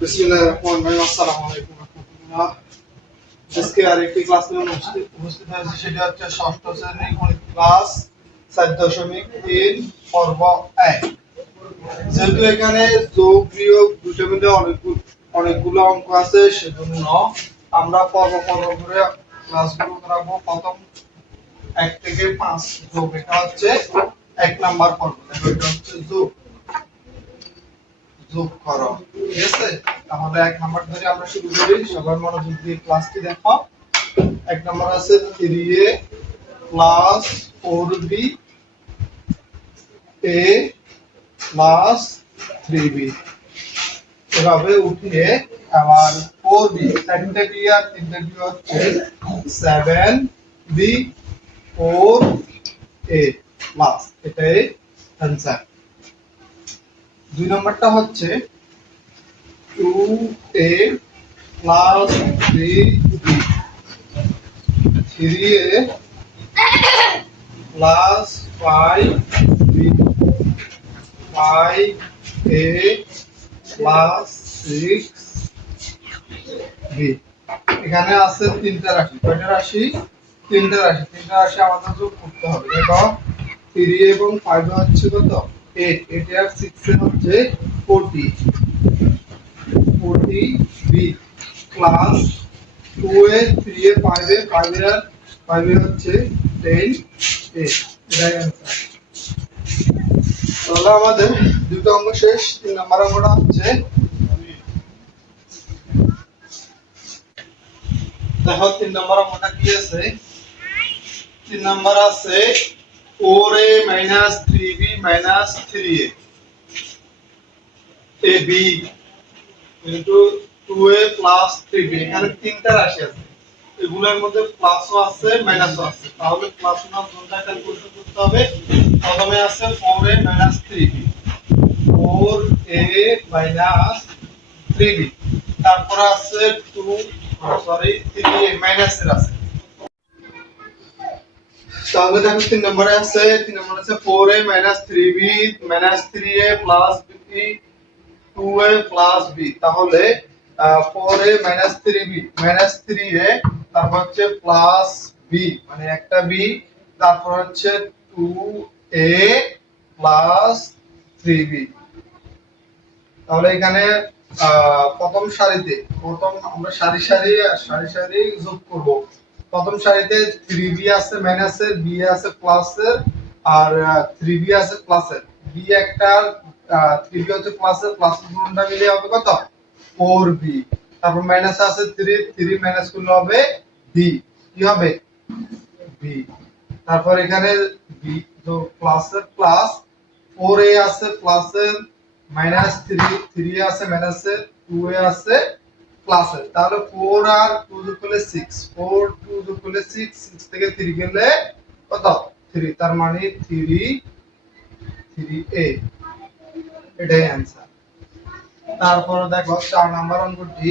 বিসমিল্লাহিররহমানিররহিম। আসসালামু আলাইকুম ওয়া রাহমাতুল্লাহ। আজকে আরেকটি ক্লাস নিয়ে উপস্থিত হয়েছে, সেটা হচ্ছে ষষ্ঠ শ্রেণীর গণিত ক্লাস 4.3 পর্ব 1। যেহেতু এখানে যোগ বিয়োগ দুটো মিলে অনেকগুলো অঙ্ক আছে, সেজন্য আমরা পর্ব করে ক্লাসগুলো করাবো। প্রথম 1 থেকে 5 যোগ, এটা হচ্ছে 1 নাম্বার পর্ব। দেখো, এটা হচ্ছে যোগ করো, ঠিক আছে? তাহলে 1 নাম্বার ধরে আমরা শুরু করি। সবাই মনোযোগ দিয়ে ক্লাসটি দেখো। 1 নাম্বার আছে 3a plus 4b a plus 3b, এভাবে উঠিয়ে আবার 4b, 3টে b আর 3টে b হচ্ছে 7b 4a প্লাস, এটাই आंसर। 2 নম্বরটা হচ্ছে 2a plus 3b 3a plus 5b 5a plus 6b। এখানে আছে তিনটা রাশি। কয়টা রাশি? তিনটা রাশি। তিনটা রাশি আমাদের যোগ করতে হবে। দেখো, 3 এবং 5 হচ্ছে কত? 8। 8 আর 6 এর হচ্ছে 40 40b plus 2a 3a 5a 5a আর 5a হচ্ছে 10a। এটাই आंसर। তাহলে আমাদের দুটো অঙ্ক শেষ। 3 নাম্বার অঙ্কটা হচ্ছে, দেখো 3 নাম্বার অঙ্কটা কি আছে? 3 নাম্বার আছে 4a 3b 3a ab into 2a 3b। এখানে তিনটা রাশি আছে, এগুলোর মধ্যে প্লাসও আছে মাইনাসও আছে। তাহলে প্লাস না কোনটা ক্যালকুলেশন করতে হবে? প্রথমে আছে 4a 3b 3b, তারপর আছে 3a মাইনাসের আছে। তাহলে দেখো 3 নম্বরে আছে 4a 3b 3a plus b 2a plus b। তাহলে 4a 3b 3a, তারপর হচ্ছে প্লাস b, মানে একটা b, তারপর হচ্ছে 2a প্লাস 3b। তাহলে এখানে প্রথম সারিতে আমরা সারি সারি যোগ করব। প্রথম সারিতে 3b আছে মাইনাসের, b আছে প্লাসের, আর 3b আছে প্লাসের। b একটা 3b হচ্ছে প্লাসের, প্লাসের গুণটা মিলে হবে কত? 4b। তারপর মাইনাস আছে 3 মাইনাস করলে হবে b, কি হবে? b। তারপর এখানে b তো প্লাসের প্লাস, 4a আছে প্লাসের, মাইনাস 3 আছে মাইনাসের, 2a আছে প্লাসের। তাহলে 4 আর 2 যোগ করলে 6, 4 2 যোগ করলে 6, 6 থেকে 3 গেলে কত? 3, তার মানে 3a, এটাই आंसर। তারপর দেখো 4 নাম্বার অঙ্কটি।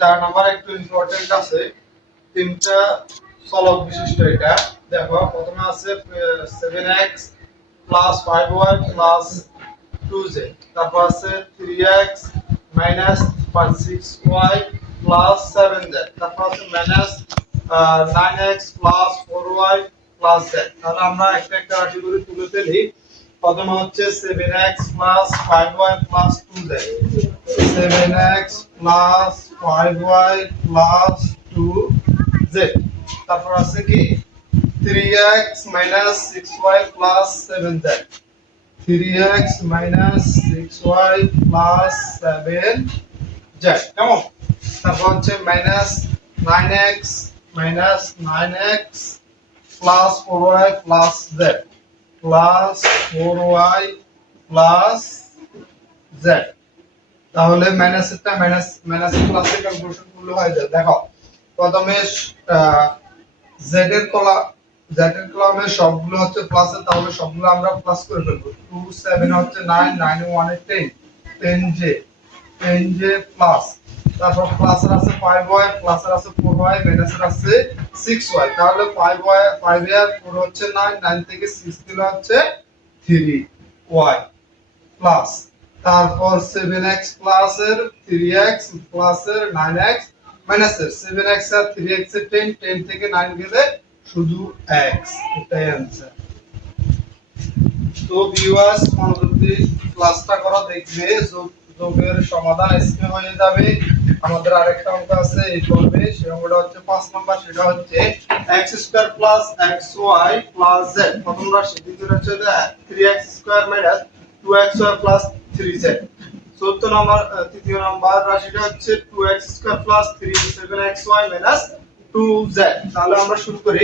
4 নাম্বার একটু ইম্পর্টেন্ট আছে, তিনটা চলক বিশিষ্ট। এটা দেখো, প্রথমে আছে 7x 5y 2z, তারপর আছে 3x 6y 7z, তারপর আছে -9x 4y z। তাহলে আমরা একটা একটা রাশি করে তুলে ফেলি। প্রথমে হচ্ছে 7x 5y 2z, 7x 5y 2z, তারপর আছে কি 3x 6y 7z, 3x 6y 7z, কেমন? তারপর হচ্ছে -9x 9x 4y z 4y z। তাহলে মাইনাসেরটা মাইনাস প্লাসের ক্যালকুলেশন করলে হয়ে যায়। দেখো, প্রথমে z এর কলামে সবগুলো হচ্ছে প্লাসের, তাহলে সবগুলো আমরা প্লাস করে ফেলবো। 2 7 হচ্ছে 9, 9 1 এ 10, 10j প্লাস, তারপর প্লাসের আছে 5y, প্লাসের আছে 4y, মাইনাসের আছে 6y। তাহলে 5y 5 আর 4 হচ্ছে 9, 9 থেকে 6 দিলে হচ্ছে 3y প্লাস, তারপর 7x প্লাস এর 3x প্লাস এর 9x মাইনাস এর 7x আর 3x এর 10 10 থেকে 9 গেলে শুধু x, এটাই आंसर। তো ভিউয়ার্স মনোযোগ দিয়ে ক্লাসটা করো, দেখবে যোগের সমাধান আজকে হয়ে যাবে। আমাদের আরেকটা অঙ্ক আছে এই করবে, সেই অঙ্কটা হচ্ছে 5 নাম্বার, সেটা হচ্ছে x² + xy + z। প্রথম রাশি, দ্বিতীয় রাশি হচ্ছে 3x² - 2xy + 3z। চতুর্থ নাম্বার তৃতীয় নাম্বার রাশিটা হচ্ছে 2x² + 3 7xy - 2z। তাহলে আমরা শুরু করি,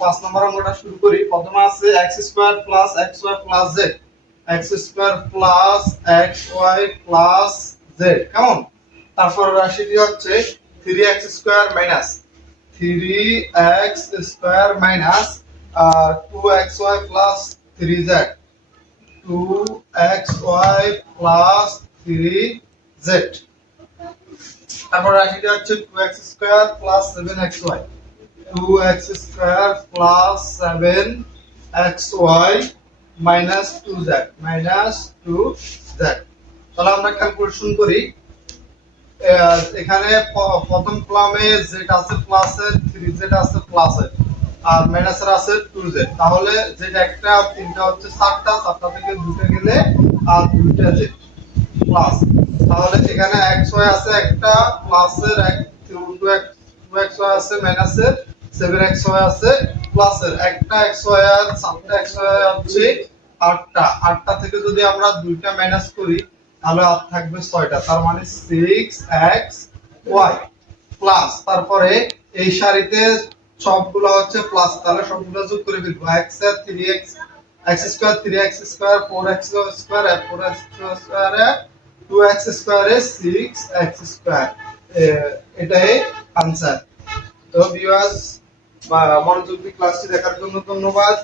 5 নম্বর অঙ্কটা শুরু করি। প্রথমে আছে x² + xy + z, x² + xy + z, কেমন? তারপর রাশিটি হচ্ছে 3x² - 3x² - 2xy + 3z, 2xy + 3z। তারপর রাশিটি হচ্ছে 2x² + 7xy, 2x² + 7xy - 2z, -2z। তাহলে আমরা ক্যালকুলেশন করি। এখানে প্রথম কলামে z আছে প্লাসের, 3z আছে প্লাসের, আর মাইনাসের আছে 2z। তাহলে z একটা আর তিনটা হচ্ছে 7টা, 7টা থেকে দুটো গেলে আর দুইটা z প্লাস। তাহলে এখানে xy আছে একটা প্লাসের, 2xy আছে মাইনাসের, 7xy আছে প্লাসের। একটা xy আর 7টা xy হচ্ছে 8টা, 8টা থেকে যদি আমরা দুইটা মাইনাস করি তাহলে আর থাকবে 6টা, তার মানে 6xy প্লাস। তারপরে এই সারিতে সবগুলো হচ্ছে প্লাস, তাহলে সবগুলো যোগ করে ফেলবো। x এর 3x, x² 3x² 4x² 4x² 2x² এর 6x², এটাই आंसर। তো ভিউয়ার্স মনোযোগ দিয়ে ক্লাসটি দেখার জন্য ধন্যবাদ।